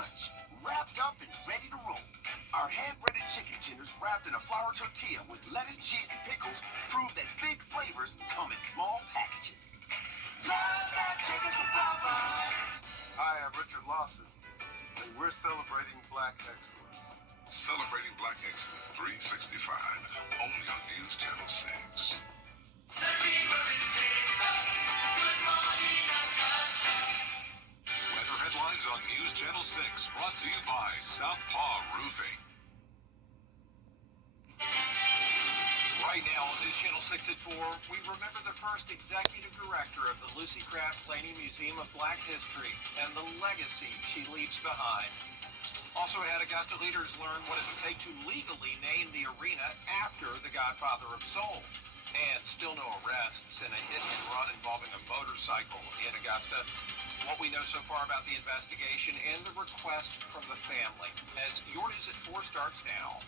lunch, wrapped up and ready to roll. Our hand-breaded chicken tenders wrapped in a flour tortilla with lettuce, cheese, and pickles prove that big flavors come in small packages. Love that chicken from Popeyes. Hi, I'm Richard Lawson, and we're celebrating Black excellence. Celebrating Black Excellence 365, only on News Channel 6. Weather headlines on News Channel 6, brought to you by Southpaw Roofing. Right now on News Channel 6 at 4, we remember the first executive director of the Lucy Craft Laney Museum of Black History and the legacy she leaves behind. Also had Augusta leaders learn what it would take to legally name the arena after the Godfather of Soul. And still no arrests in a hit and run involving a motorcycle in Augusta. What we know so far about the investigation and the request from the family. As your News at 4 starts now.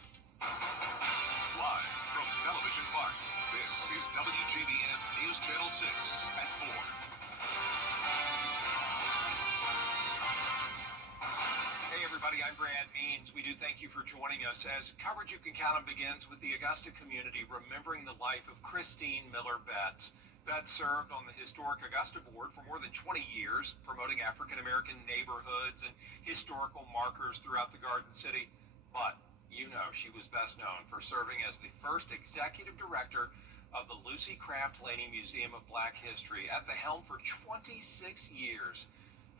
Live from Television Park, this is WJBF News Channel 6 at 4. Hey everybody, I'm Brad Means. We do thank you for joining us as coverage you can count on begins with the Augusta community remembering the life of Christine Miller Betts. Betts served on the historic Augusta board for more than 20 years, promoting African-American neighborhoods and historical markers throughout the Garden City. But you know she was best known for serving as the first executive director of the Lucy Craft Laney Museum of Black History, at the helm for 26 years.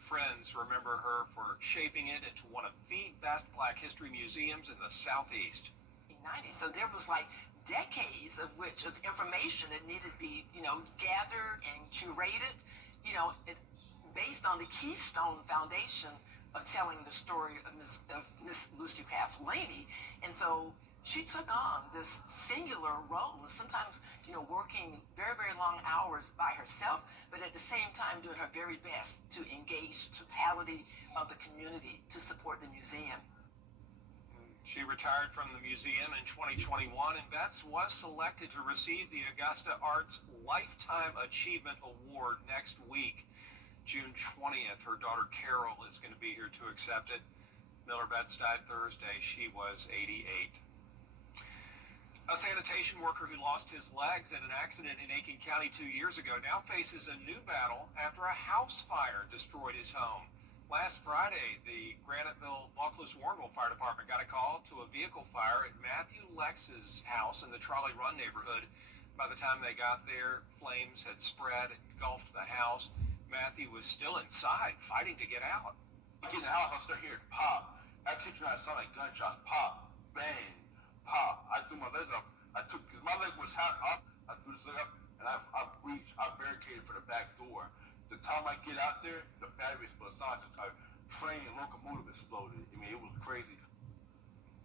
Friends remember her for shaping it into one of the best Black history museums in the Southeast. So there was like decades of information that needed to be, gathered and curated, based on the keystone foundation of telling the story of Miss Lucy Craft Laney. And so she took on this singular role, sometimes, working very, very long hours by herself, but at the same time doing her very best to engage totality of the community to support the museum. She retired from the museum in 2021, and Betts was selected to receive the Augusta Arts Lifetime Achievement Award next week. June 20th, her daughter Carol is going to be here to accept it. Miller Betts died Thursday. She was 88. A sanitation worker who lost his legs in an accident in Aiken County 2 years ago now faces a new battle after a house fire destroyed his home. Last Friday, the Graniteville-Vaucluse-Warrenville Fire Department got a call to a vehicle fire at Matthew Lex's house in the Trolley Run neighborhood. By the time they got there, flames had spread and engulfed the house. Matthew was still inside, fighting to get out. I get in the house, I start hearing pop. I kid you not, it sounded like gunshots. Pop, bang, pop. I threw my legs up. Because my leg was half up, I threw this leg up, and I barricaded for the back door. The time I get out there, the battery exploded. It's not like a train and locomotive exploded. I mean, it was crazy.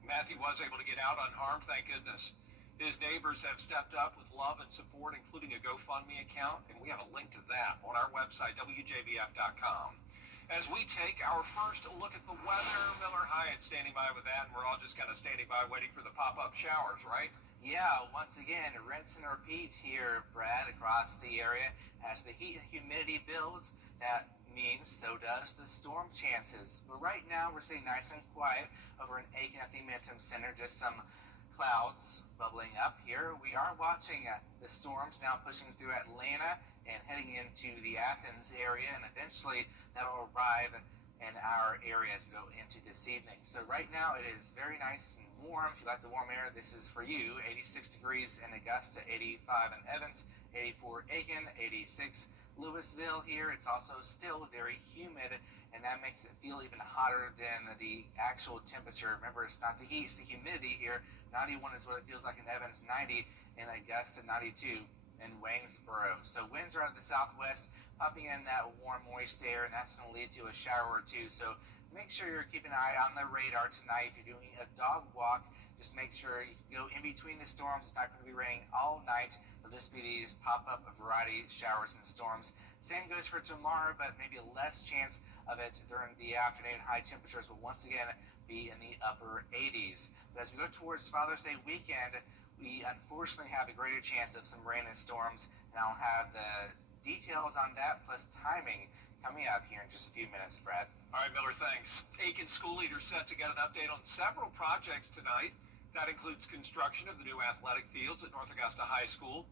Matthew was able to get out unharmed, thank goodness. His neighbors have stepped up with love and support, including a GoFundMe account, and we have a link to that on our website, WJBF.com. As we take our first look at the weather, Miller Hyatt standing by with that, and we're all just kind of standing by waiting for the pop-up showers, right? Yeah, once again, rinse and repeat here, Brad, across the area. As the heat and humidity builds, that means so does the storm chances. But right now, we're staying nice and quiet over in Aiken at the Momentum Center. Just some clouds bubbling up here. We are watching the storms now pushing through Atlanta and heading into the Athens area, and eventually that'll arrive in our area as we go into this evening. So right now it is very nice and warm. If you like the warm air, this is for you. 86 degrees in Augusta, 85 in Evans, 84 Aiken, 86 Louisville here. It's also still very humid, and that makes it feel even hotter than the actual temperature. Remember, it's not the heat, it's the humidity here. 91 is what it feels like in Evans, 90 in Augusta, 92 in Waynesboro. So winds are out of the southwest, popping in that warm, moist air, and that's going to lead to a shower or two. So make sure you're keeping an eye on the radar tonight. If you're doing a dog walk, just make sure you go in between the storms. It's not going to be raining all night. There'll just be these pop-up variety showers and storms. Same goes for tomorrow, but maybe less chance of it during the afternoon. High temperatures will once again be in the upper 80s. But as we go towards Father's Day weekend, we unfortunately have a greater chance of some rain and storms, and I'll have the details on that plus timing coming up here in just a few minutes, Brad. All right, Miller, thanks. Aiken school leaders set to get an update on several projects tonight. That includes construction of the new athletic fields at North Augusta High School.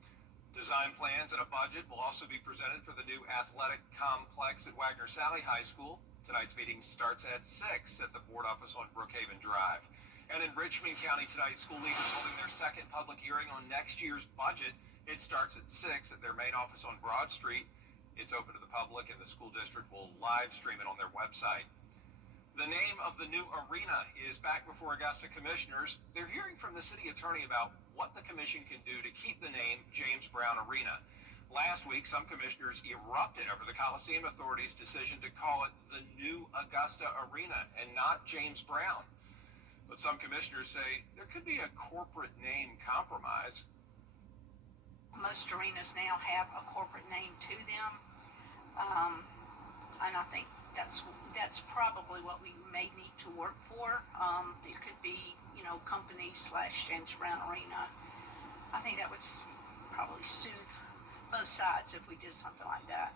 Design plans and a budget will also be presented for the new athletic complex at Wagner Sally High School. Tonight's meeting starts at 6 at the board office on Brookhaven Drive. And in Richmond County tonight, school leaders holding their second public hearing on next year's budget. It starts at 6 at their main office on Broad Street. It's open to the public, and the school district will live stream it on their website. The name of the new arena is back before Augusta commissioners. They're hearing from the city attorney about what the commission can do to keep the name James Brown Arena. Last week, some commissioners erupted over the Coliseum Authority's decision to call it the new Augusta Arena and not James Brown. But some commissioners say there could be a corporate name compromise. Most arenas now have a corporate name to them, and I think that's probably what we may need to work for. It could be, company / James Brown Arena. I think that would probably soothe both sides if we did something like that.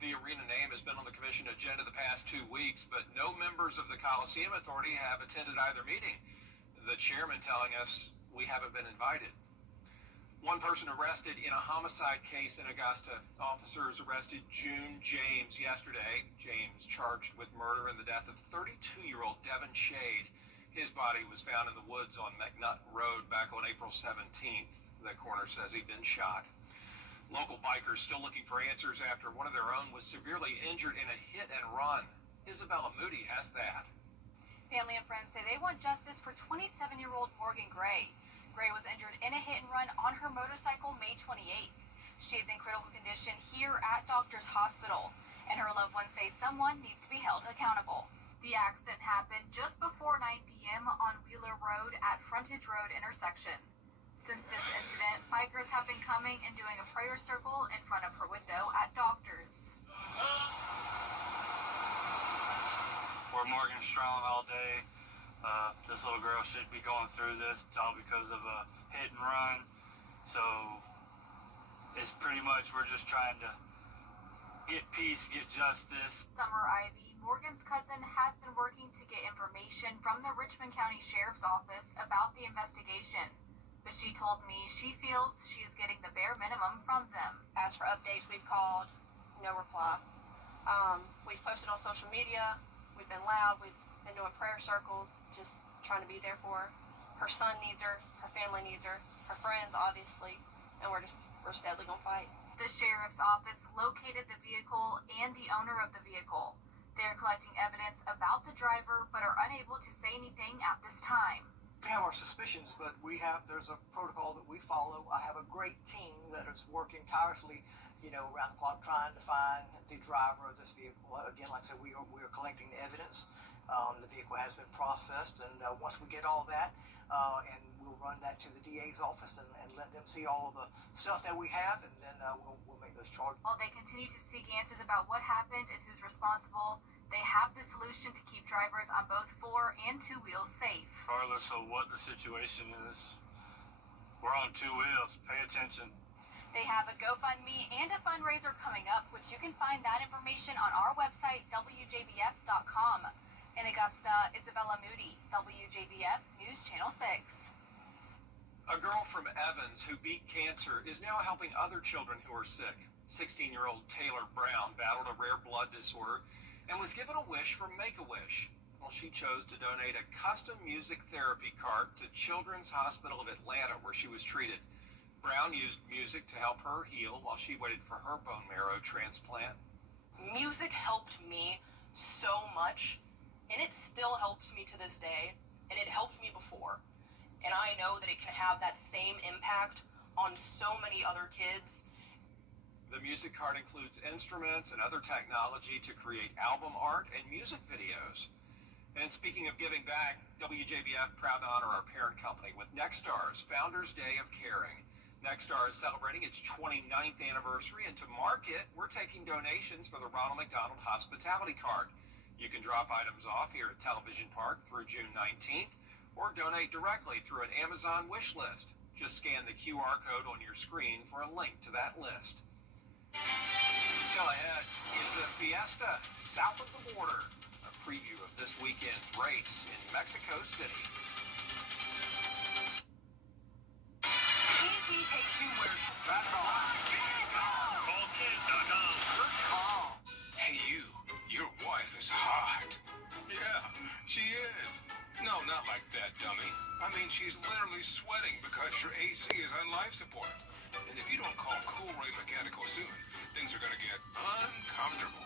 The arena name has been on the commission agenda the past 2 weeks, but no members of the Coliseum Authority have attended either meeting. The chairman telling us we haven't been invited. One person arrested in a homicide case in Augusta. Officers arrested June James yesterday. James charged with murder in the death of 32-year-old Devin Shade. His body was found in the woods on McNutt Road back on April 17th. The coroner says he'd been shot. Local bikers still looking for answers after one of their own was severely injured in a hit and run. Isabella Moody has that. Family and friends say they want justice for 27-year-old Morgan Gray. Gray was injured in a hit and run on her motorcycle May 28th. She is in critical condition here at Doctors Hospital, and her loved ones say someone needs to be held accountable. The accident happened just before 9 p.m. on Wheeler Road at Frontage Road intersection. Since this incident, bikers have been coming and doing a prayer circle in front of her window at Doctors. We're Morgan strong all day. This little girl should be going through this. It's all because of a hit and run. So it's pretty much we're just trying to get peace, get justice. Summer Ivy, Morgan's cousin, has been working to get information from the Richmond County Sheriff's Office about the investigation. But she told me she feels she is getting the bare minimum from them. As for updates, we've called, no reply. We've posted on social media, we've been loud, we've been doing prayer circles, just trying to be there for her. Her son needs her family needs her friends, obviously, and we're steadily gonna fight. The Sheriff's Office located the vehicle and the owner of the vehicle. They're collecting evidence about the driver, but are unable to say anything at this time. We have our suspicions, but there's a protocol that we follow. I have a great team that is working tirelessly, around the clock trying to find the driver of this vehicle. Again, like I said, we are collecting the evidence. The vehicle has been processed, and once we get all that, and we'll run that to the DA's office and let them see all of the stuff that we have, and then we'll make those charges. While they continue to seek answers about what happened and who's responsible, they have the solution to keep drivers on both 4 and 2 wheels safe. Regardless of what the situation is, we're on 2 wheels. Pay attention. They have a GoFundMe and a fundraiser coming up, which you can find that information on our website, WJBF.com. In Augusta, Isabella Moody, WJBF News Channel 6. A girl from Evans who beat cancer is now helping other children who are sick. 16-year-old Taylor Brown battled a rare blood disorder and was given a wish from Make-A-Wish. Well, she chose to donate a custom music therapy cart to Children's Hospital of Atlanta, where she was treated. Brown used music to help her heal while she waited for her bone marrow transplant. Music helped me so much, and it still helps me to this day, and it helped me before. And I know that it can have that same impact on so many other kids. The music card includes instruments and other technology to create album art and music videos. And speaking of giving back, WJBF proud to honor our parent company with Nexstar's Founders Day of Caring. Nexstar is celebrating its 29th anniversary, and to mark it, we're taking donations for the Ronald McDonald Hospitality Card. You can drop items off here at Television Park through June 19th, or donate directly through an Amazon wish list. Just scan the QR code on your screen for a link to that list. Still ahead, it's a Fiesta south of the border. A preview of this weekend's race in Mexico City. TNT takes you where... That's all. Callkid.com. Good call. Hey, you. Your wife is hot. Yeah, she is. No, not like that, dummy. I mean, she's literally sweating because your AC is on life support. And if you don't call Cool Ray Mechanical soon, things are going to get uncomfortable.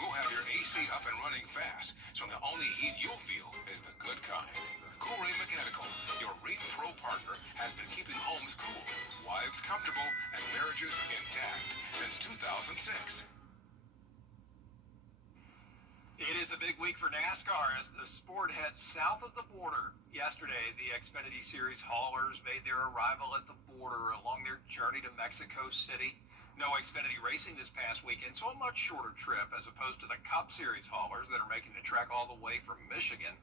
We'll have your AC up and running fast, so the only heat you'll feel is the good kind. Cool Ray Mechanical, your Rate Pro partner, has been keeping homes cool, wives comfortable, and marriages intact since 2006. It is a big week for NASCAR as the sport heads south of the border. Yesterday, the Xfinity Series haulers made their arrival at the border along their journey to Mexico City. No Xfinity racing this past weekend, so a much shorter trip as opposed to the Cup Series haulers that are making the trek all the way from Michigan.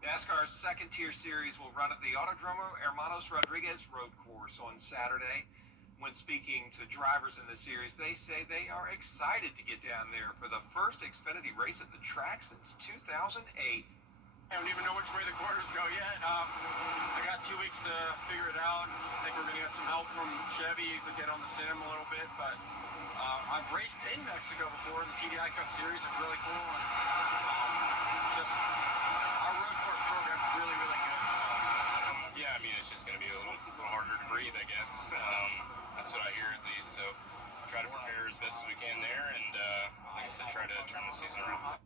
NASCAR's second-tier series will run at the Autodromo Hermanos Rodriguez road course on Saturday. When speaking to drivers in the series, they say they are excited to get down there for the first Xfinity race at the track since 2008. I don't even know which way the quarters go yet. I got 2 weeks to figure it out. I think we're going to get some help from Chevy to get on the sim a little bit, but I've raced in Mexico before. The TDI Cup Series is really cool, and just our road course program is really, really good. So yeah, I mean, it's just going to be a little harder to breathe, I guess. That's what I hear at least. So try to prepare as best as we can there, and like I said, try to turn the season around.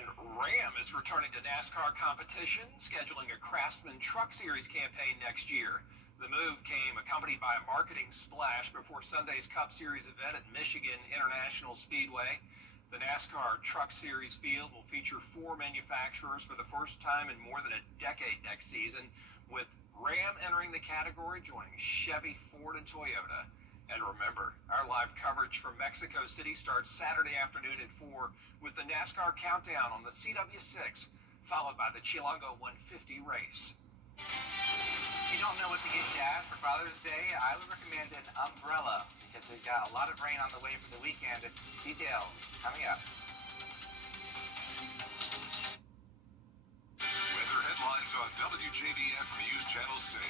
And Ram is returning to NASCAR competition, scheduling a Craftsman Truck Series campaign next year. The move came accompanied by a marketing splash before Sunday's Cup Series event at Michigan International Speedway. The NASCAR Truck Series field will feature 4 manufacturers for the first time in more than a decade next season, with Ram entering the category, joining Chevy, Ford, and Toyota. And remember, our live coverage from Mexico City starts Saturday afternoon at 4 with the NASCAR Countdown on the CW6, followed by the Chilango 150 race. If you don't know what to get Dad for Father's Day, I would recommend an umbrella because we've got a lot of rain on the way for the weekend. Details coming up. Weather headlines on WJBF News Channel 6.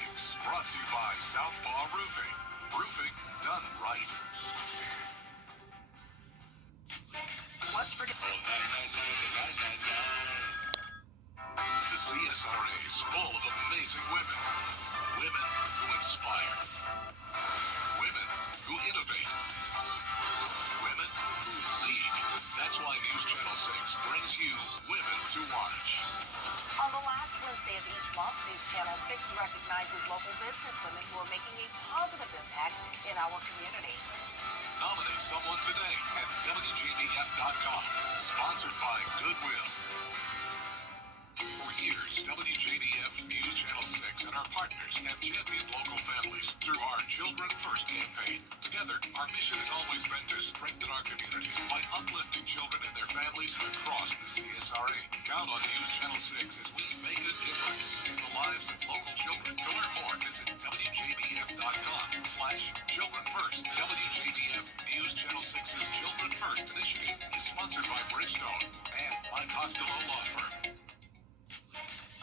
Brought to you by Southpaw Roofing. Roofing done right. Let's forget... The CSRA is full of amazing women. Women who inspire. Women who innovate. Women who lead. That's why News Channel 6 brings you Women to Watch. On the last Wednesday of each month, News Channel 6 recognizes local businesswomen who are making a positive impact in our community. Nominate someone today at WJBF.com. Sponsored by Goodwill. For years, WJBF News Channel 6 and our partners have championed local families through our Children First campaign. Together, our mission has always been to strengthen our community by uplifting children and their families across the CSRA. Count on News Channel 6 as we make a difference in the lives of local children. To learn more, visit WJBF.com/Children First. WJBF News Channel 6's Children First initiative is sponsored by Bridgestone and by Costello Law Firm.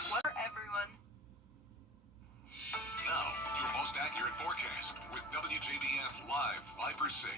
What are everyone? Now, your most accurate forecast with WJBF Live Viper 6.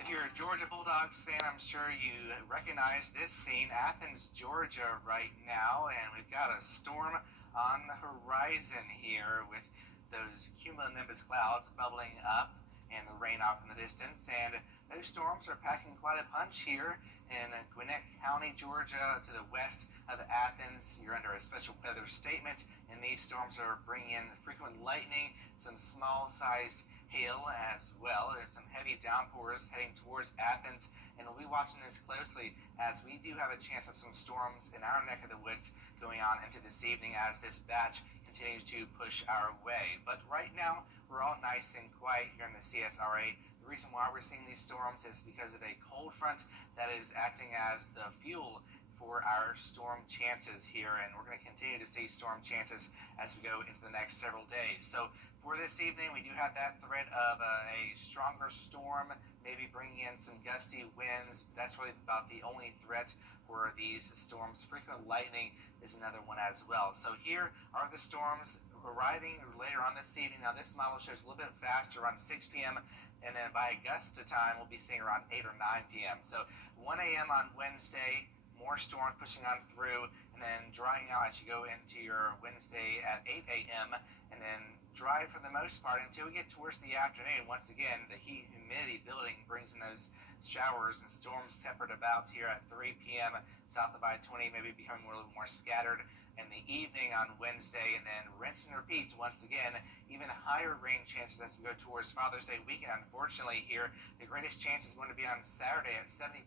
If you're a Georgia Bulldogs fan, I'm sure you recognize this scene. Athens, Georgia right now, and we've got a storm on the horizon here with those cumulonimbus clouds bubbling up and the rain off in the distance. And those storms are packing quite a punch here in Gwinnett County, Georgia, to the west of Athens. You're under a special weather statement, and these storms are bringing in frequent lightning, some small-sized hail as well. There's some heavy downpours heading towards Athens, and we'll be watching this closely as we do have a chance of some storms in our neck of the woods going on into this evening as this batch continues to push our way. But right now, we're all nice and quiet here in the CSRA. The reason why we're seeing these storms is because of a cold front that is acting as the fuel for our storm chances here, and we're going to continue to see storm chances as we go into the next several days. So for this evening, we do have that threat of a stronger storm maybe bringing in some gusty winds. That's really about the only threat for these storms. Frequent lightning is another one as well. So here are the storms arriving later on this evening. Now this model shows a little bit faster, around 6 p.m. and then by Augusta time we'll be seeing around 8 or 9 p.m. So 1 a.m. on Wednesday, more storm pushing on through, and then drying out as you go into your Wednesday at 8 a.m. and then dry for the most part until we get towards the afternoon. Once again, the heat and humidity building brings in those showers and storms peppered about here at 3 p.m. south of I-20, maybe becoming a little more scattered in the evening on Wednesday, and then rinse and repeat once again. Even higher rain chances as we go towards Father's Day weekend. Unfortunately here, the greatest chance is going to be on Saturday at 70%,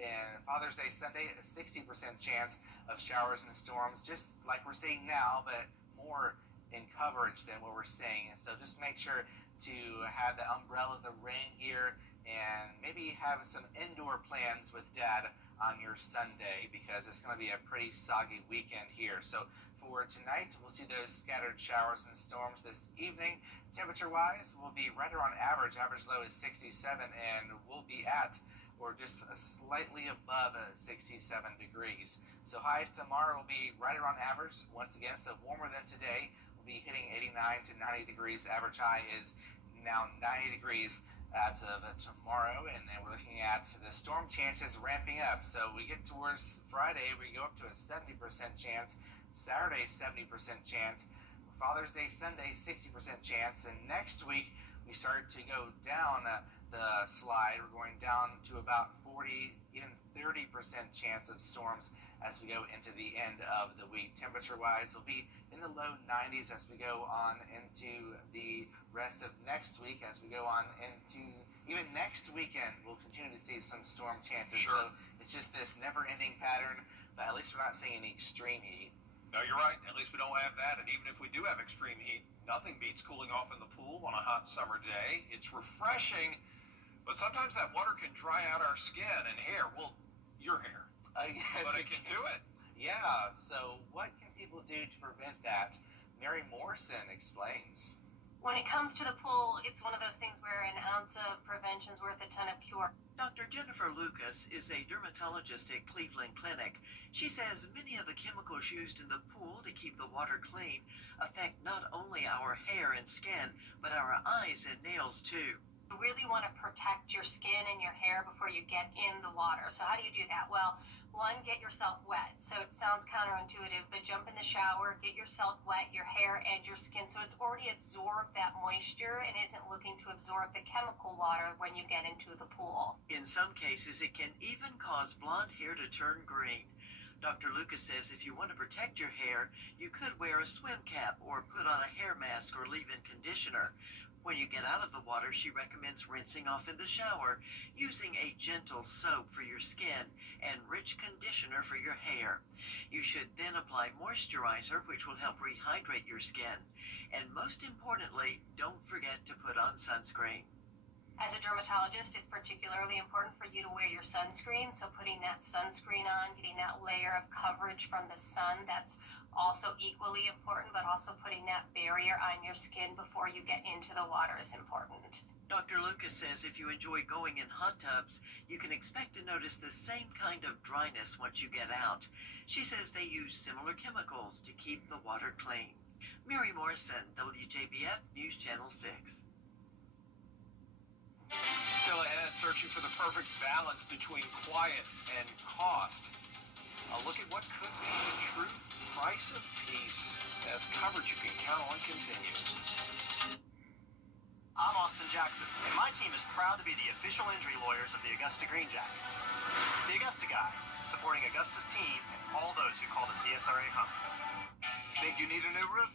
and Father's Day Sunday a 60% chance of showers and storms, just like we're seeing now, but more in coverage than what we're seeing. So just make sure to have the umbrella, the rain gear, and maybe have some indoor plans with Dad on your Sunday, because it's going to be a pretty soggy weekend here. So for tonight, we'll see those scattered showers and storms this evening. Temperature-wise, we'll be right around average. Average low is 67, and we'll be at or just slightly above 67 degrees. So highs tomorrow will be right around average once again, so warmer than today. We'll be hitting 89 to 90 degrees. Average high is now 90 degrees as of tomorrow, and then we're looking at the storm chances ramping up. So we get towards Friday, we go up to a 70% chance. Saturday, 70% chance. Father's Day Sunday, 60% chance. And next week, we start to go down the slide. We're going down to about 40, even 30% chance of storms as we go into the end of the week. Temperature-wise, we'll be in the low 90s as we go on into the rest of next week. As we go on into even next weekend, we'll continue to see some storm chances. Sure. So it's just this never-ending pattern, but at least we're not seeing any extreme heat. No, you're right. At least we don't have that. And even if we do have extreme heat, nothing beats cooling off in the pool on a hot summer day. It's refreshing, but sometimes that water can dry out our skin and hair. Well, your hair. Yes, But it can do it. Yeah, so what can people do to prevent that? Mary Morrison explains. When it comes to the pool, it's one of those things where an ounce of prevention is worth a ton of cure. Dr. Jennifer Lucas is a dermatologist at Cleveland Clinic. She says many of the chemicals used in the pool to keep the water clean affect not only our hair and skin, but our eyes and nails too. You really want to protect your skin and your hair before you get in the water. So how do you do that? Well, one, get yourself wet. So it sounds counterintuitive, but jump in the shower, get yourself wet, your hair and your skin, so it's already absorbed that moisture and isn't looking to absorb the chemical water when you get into the pool. In some cases, it can even cause blonde hair to turn green. Dr. Lucas says if you want to protect your hair, you could wear a swim cap or put on a hair mask or leave-in conditioner. When you get out of the water, she recommends rinsing off in the shower, using a gentle soap for your skin and rich conditioner for your hair. You should then apply moisturizer, which will help rehydrate your skin. And most importantly, don't forget to put on sunscreen. As a dermatologist, it's particularly important for you to wear your sunscreen. So putting that sunscreen on, getting that layer of coverage from the sun, that's also equally important, but also putting that barrier on your skin before you get into the water is important. Dr. Lucas says if you enjoy going in hot tubs, you can expect to notice the same kind of dryness once you get out. She says they use similar chemicals to keep the water clean. Mary Morrison, WJBF News Channel 6. Still ahead, searching for the perfect balance between quiet and cost. A look at what could be the true price of peace as coverage you can count on continues. I'm Austin Jackson, and my team is proud to be the official injury lawyers of the Augusta Green Jackets. The Augusta Guy, supporting Augusta's team and all those who call the CSRA home. Think you need a new roof?